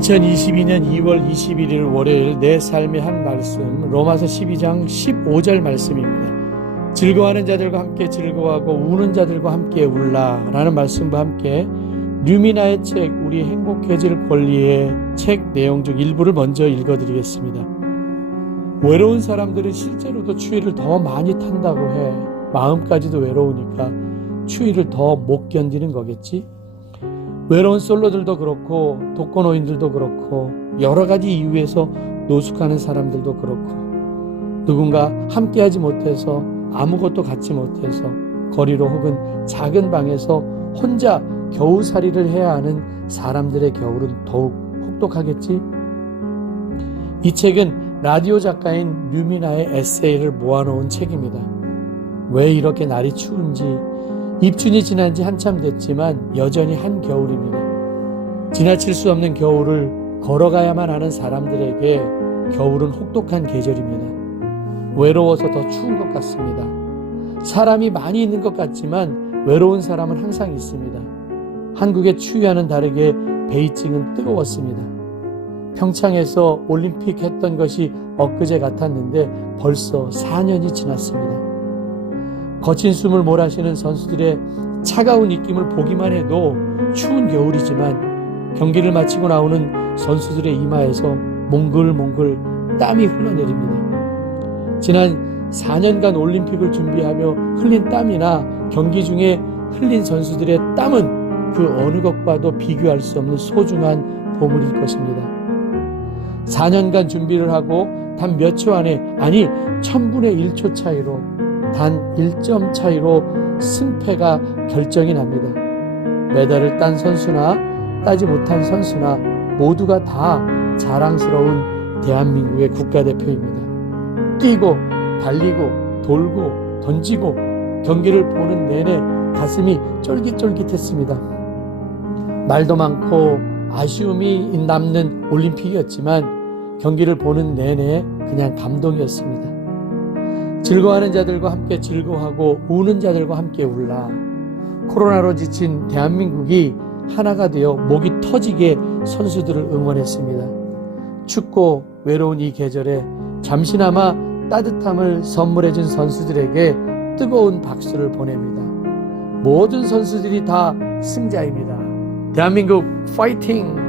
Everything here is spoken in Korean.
2022년 2월 21일 월요일 내 삶의 한 말씀 로마서 12장 15절 말씀입니다. 즐거워하는 자들과 함께 즐거워하고 우는 자들과 함께 울라라는 말씀과 함께 뉴미나의 책 우리 행복해질 권리의 책 내용 중 일부를 먼저 읽어드리겠습니다. 외로운 사람들은 실제로도 추위를 더 많이 탄다고 해. 마음까지도 외로우니까 추위를 더 못 견디는 거겠지? 외로운 솔로들도 그렇고 독거노인들도 그렇고 여러 가지 이유에서 노숙하는 사람들도 그렇고 누군가 함께하지 못해서 아무것도 갖지 못해서 거리로 혹은 작은 방에서 혼자 겨우살이를 해야 하는 사람들의 겨울은 더욱 혹독하겠지? 이 책은 라디오 작가인 류미나의 에세이를 모아놓은 책입니다. 왜 이렇게 날이 추운지 입춘이 지난 지 한참 됐지만 여전히 한겨울입니다. 지나칠 수 없는 겨울을 걸어가야만 하는 사람들에게 겨울은 혹독한 계절입니다. 외로워서 더 추운 것 같습니다. 사람이 많이 있는 것 같지만 외로운 사람은 항상 있습니다. 한국의 추위와는 다르게 베이징은 뜨거웠습니다. 평창에서 올림픽 했던 것이 엊그제 같았는데 벌써 4년이 지났습니다. 거친 숨을 몰아쉬는 선수들의 차가운 입김을 보기만 해도 추운 겨울이지만 경기를 마치고 나오는 선수들의 이마에서 몽글몽글 땀이 흘러내립니다. 지난 4년간 올림픽을 준비하며 흘린 땀이나 경기 중에 흘린 선수들의 땀은 그 어느 것과도 비교할 수 없는 소중한 보물일 것입니다. 4년간 준비를 하고 단 몇 초 안에 아니 천분의 1초 차이로 단 1점 차이로 승패가 결정이 납니다. 메달을 딴 선수나 따지 못한 선수나 모두가 다 자랑스러운 대한민국의 국가대표입니다. 뛰고 달리고 돌고 던지고 경기를 보는 내내 가슴이 쫄깃쫄깃했습니다. 말도 많고 아쉬움이 남는 올림픽이었지만 경기를 보는 내내 그냥 감동이었습니다. 즐거워하는 자들과 함께 즐거워하고 우는 자들과 함께 울라. 코로나로 지친 대한민국이 하나가 되어 목이 터지게 선수들을 응원했습니다. 춥고 외로운 이 계절에 잠시나마 따뜻함을 선물해준 선수들에게 뜨거운 박수를 보냅니다. 모든 선수들이 다 승자입니다. 대한민국 파이팅!